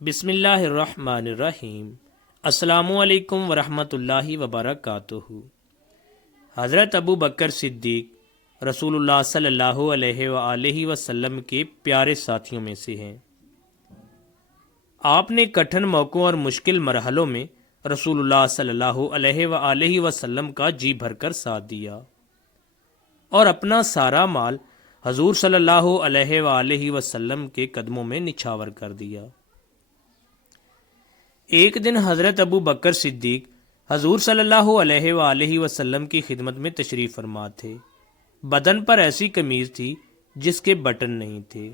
بسم اللہ الرحمن الرحیم۔ السلام علیکم ورحمۃ اللہ وبرکاتہ۔ حضرت ابو بکر صدیق رسول اللہ صلی اللہ علیہ وآلہ وسلم کے پیارے ساتھیوں میں سے ہیں۔ آپ نے کٹھن موقعوں اور مشکل مرحلوں میں رسول اللہ صلی اللہ علیہ وآلہ وسلم کا جی بھر کر ساتھ دیا اور اپنا سارا مال حضور صلی اللہ علیہ وآلہ وسلم کے قدموں میں نچھاور کر دیا۔ ایک دن حضرت ابو بکر صدیق حضور صلی اللہ علیہ وآلہ وسلم کی خدمت میں تشریف فرما تھے۔ بدن پر ایسی قمیض تھی جس کے بٹن نہیں تھے،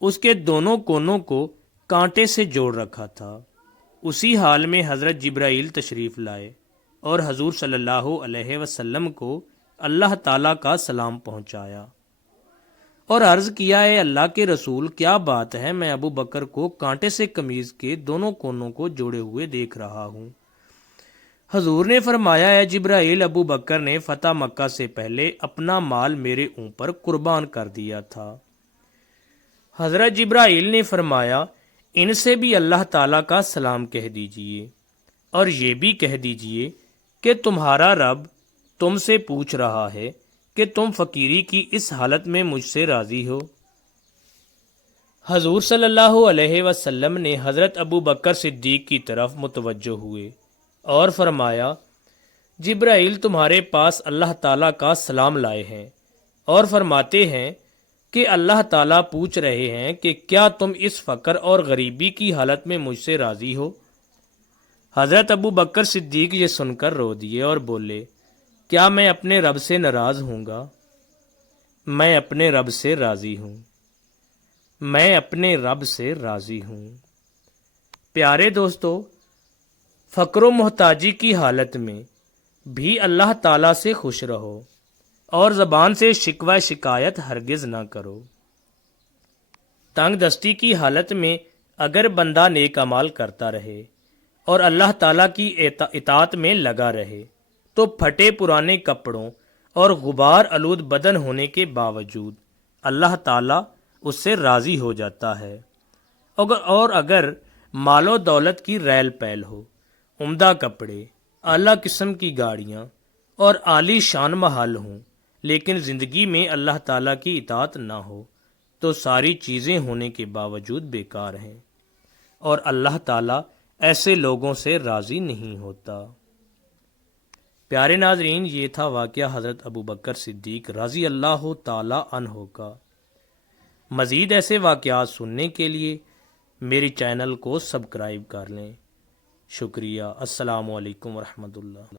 اس کے دونوں کونوں کو کانٹے سے جوڑ رکھا تھا۔ اسی حال میں حضرت جبرائیل تشریف لائے اور حضور صلی اللہ علیہ وسلم کو اللہ تعالیٰ کا سلام پہنچایا اور عرض کیا، اے اللہ کے رسول، کیا بات ہے؟ میں ابو بکر کو کانٹے سے قمیض کے دونوں کونوں کو جوڑے ہوئے دیکھ رہا ہوں۔ حضور نے فرمایا، اے جبرائیل، ابو بکر نے فتح مکہ سے پہلے اپنا مال میرے اوپر قربان کر دیا تھا۔ حضرت جبرائیل نے فرمایا، ان سے بھی اللہ تعالیٰ کا سلام کہہ دیجئے اور یہ بھی کہہ دیجئے کہ تمہارا رب تم سے پوچھ رہا ہے کہ تم فقیری کی اس حالت میں مجھ سے راضی ہو۔ حضور صلی اللہ علیہ وسلم نے حضرت ابو بکر صدیق کی طرف متوجہ ہوئے اور فرمایا، جبرائیل تمہارے پاس اللہ تعالیٰ کا سلام لائے ہیں اور فرماتے ہیں کہ اللہ تعالیٰ پوچھ رہے ہیں کہ کیا تم اس فقر اور غریبی کی حالت میں مجھ سے راضی ہو؟ حضرت ابو بکر صدیق یہ سن کر رو دیے اور بولے، کیا میں اپنے رب سے ناراض ہوں گا؟ میں اپنے رب سے راضی ہوں، میں اپنے رب سے راضی ہوں۔ پیارے دوستو، فقر و محتاجی کی حالت میں بھی اللہ تعالیٰ سے خوش رہو اور زبان سے شکوہ شکایت ہرگز نہ کرو۔ تنگ دستی کی حالت میں اگر بندہ نیک اعمال کرتا رہے اور اللہ تعالیٰ کی اطاعت میں لگا رہے تو پھٹے پرانے کپڑوں اور غبار آلود بدن ہونے کے باوجود اللہ تعالیٰ اس سے راضی ہو جاتا ہے۔ اور اگر مال و دولت کی ریل پیل ہو، عمدہ کپڑے، اعلیٰ قسم کی گاڑیاں اور عالی شان محل ہوں، لیکن زندگی میں اللہ تعالیٰ کی اطاعت نہ ہو تو ساری چیزیں ہونے کے باوجود بیکار ہیں اور اللہ تعالیٰ ایسے لوگوں سے راضی نہیں ہوتا۔ پیارے ناظرین، یہ تھا واقعہ حضرت ابو بکر صدیق رضی اللہ تعالیٰ عنہ کا۔ مزید ایسے واقعات سننے کے لیے میری چینل کو سبسکرائب کر لیں۔ شکریہ۔ السلام علیکم ورحمۃ اللہ۔